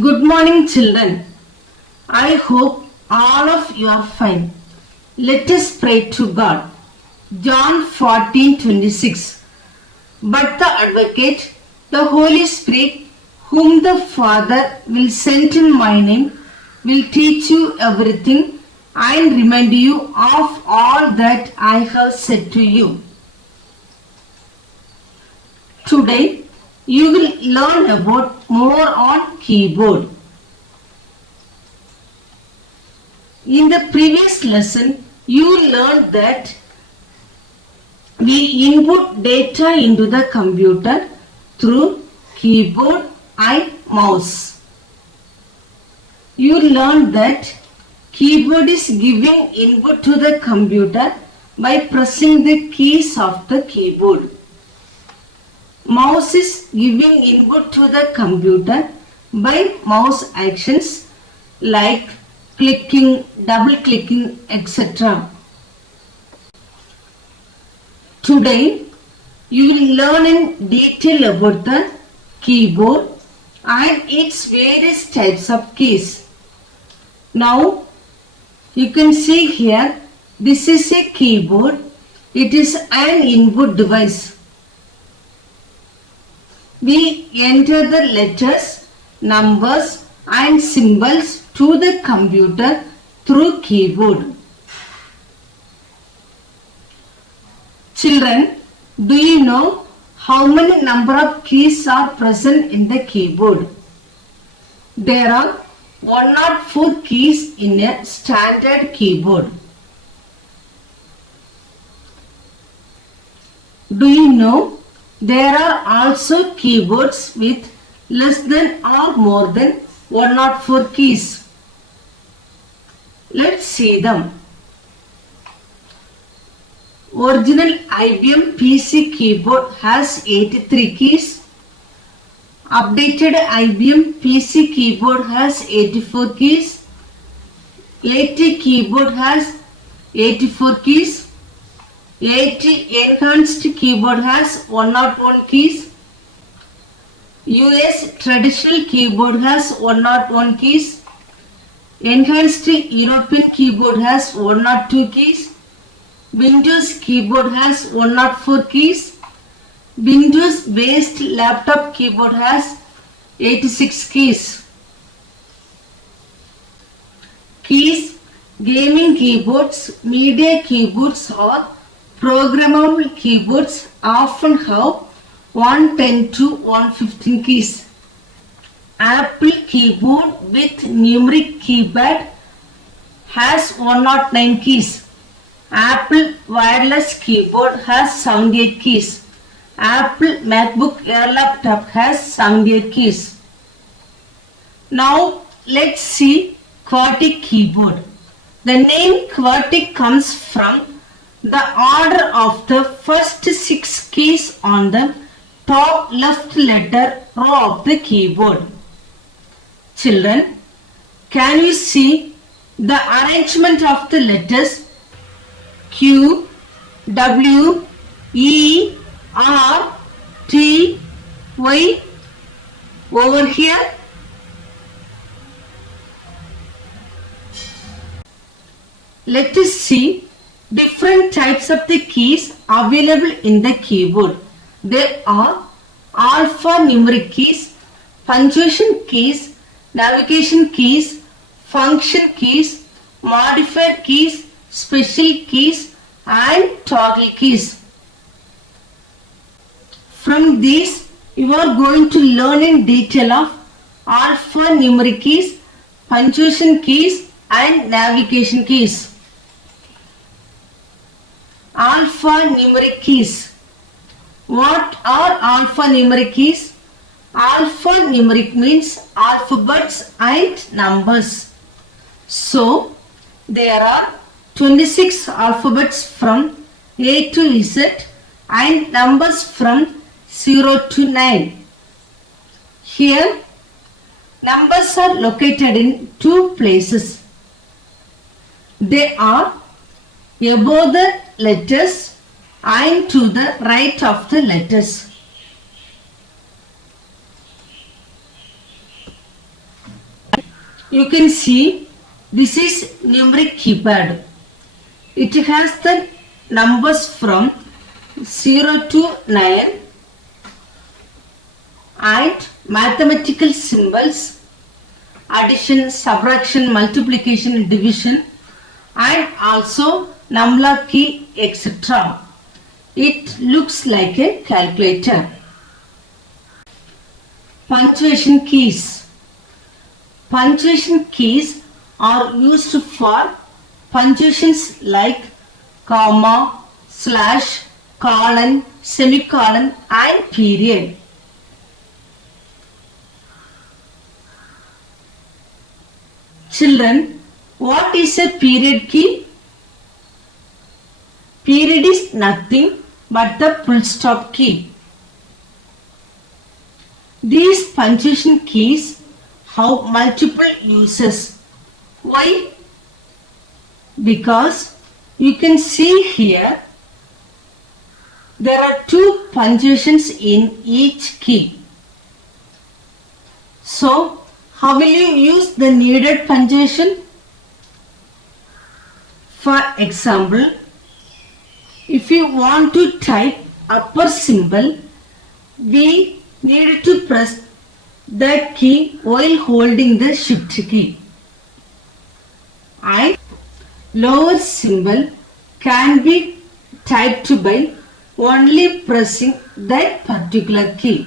Good morning, children. I hope all of you are fine. Let us pray to God. John 14:26. But the Advocate, the Holy Spirit, whom the Father will send in my name, will teach you everything and remind you of all that I have said to you. Today, you will learn about more on keyboard. In the previous lesson, you learned that we input data into the computer through keyboard and mouse. You learned that keyboard is giving input to the computer by pressing the keys of the keyboard. Mouse is giving input to the computer by mouse actions like clicking, double clicking, etc. Today, you will learn in detail about the keyboard and its various types of keys. Now, you can see here, this is a keyboard. It is an input device. We enter the letters, numbers and symbols to the computer through keyboard. Children, do you know how many number of keys are present in the keyboard? There are 104 keys in a standard keyboard. Do you know there are also keyboards with less than or more than 104 keys? Let's see them. Original IBM PC keyboard has 83 keys. Updated IBM PC keyboard has 84 keys. AT keyboard has 84 keys. AT enhanced keyboard has 101 keys. US traditional keyboard has 101 keys. Enhanced European keyboard has 102 keys. Windows keyboard has 104 keys. Windows based laptop keyboard has 86 keys. Keys, gaming keyboards, media keyboards or programmable keyboards often have 110 to 115 keys. Apple keyboard with numeric keypad has 109 keys. Apple wireless keyboard has 78 keys. Apple MacBook Air laptop has 78 keys. Now let's see QWERTY keyboard. The name QWERTY comes from the order of the first 6 keys on the top left letter row of the keyboard. Children, can you see the arrangement of the letters Q, W, E, R, T, Y over here? Let us see different types of the keys available in the keyboard. There are alphanumeric keys, punctuation keys, navigation keys, function keys, modifier keys, special keys and toggle keys. From these, you are going to learn in detail of alphanumeric keys, punctuation keys and navigation keys. Alphanumeric keys. What are alphanumeric keys? Alphanumeric means alphabets and numbers. So, there are 26 alphabets from A to Z and numbers from 0 to 9. Here, numbers are located in 2 places. They are above the letters and to the right of the letters. You can see this is numeric keypad. It has the numbers from 0 to 9 and mathematical symbols, addition, subtraction, multiplication, division, and also number key, etc. It looks like a calculator. Punctuation keys. Punctuation keys are used for punctuations like comma, slash, colon, semicolon, and period. Children, what is a period key? Period is nothing but the full stop key. These punctuation keys have multiple uses. Why? Because you can see here there are two punctuations in each key. So, how will you use the needed punctuation? For example, if you want to type upper symbol, we need to press the key while holding the shift key. And lower symbol can be typed by only pressing that particular key.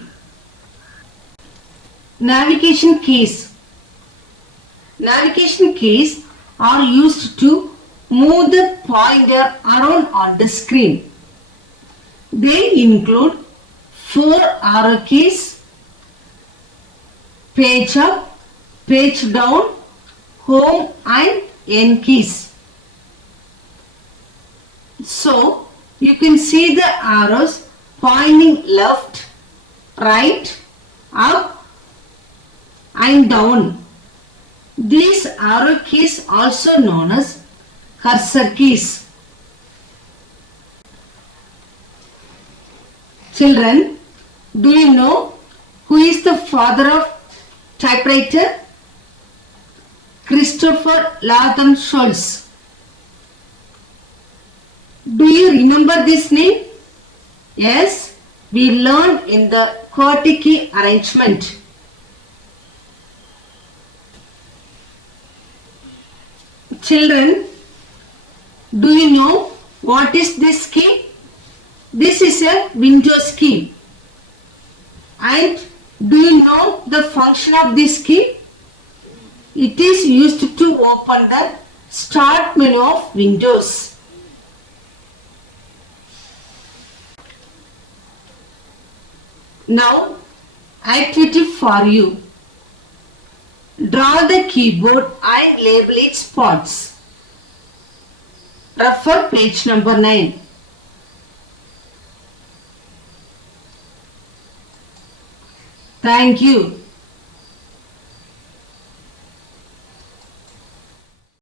Navigation keys. Navigation keys are used to move the pointer around on the screen. They include 4 arrow keys, page up, page down, home and end keys. So, you can see the arrows pointing left, right, up and down. These arrow keys also known as cursor keys. Children, do you know who is the father of typewriter? Christopher Latham Scholz. Do you remember this name? Yes, we learned in the QWERTY key arrangement. Children, do you know what is this key? This is a Windows key. And do you know the function of this key? It is used to open the start menu of Windows. Now, activity for you. Draw the keyboard and label its spots. Refer page number 9. Thank you.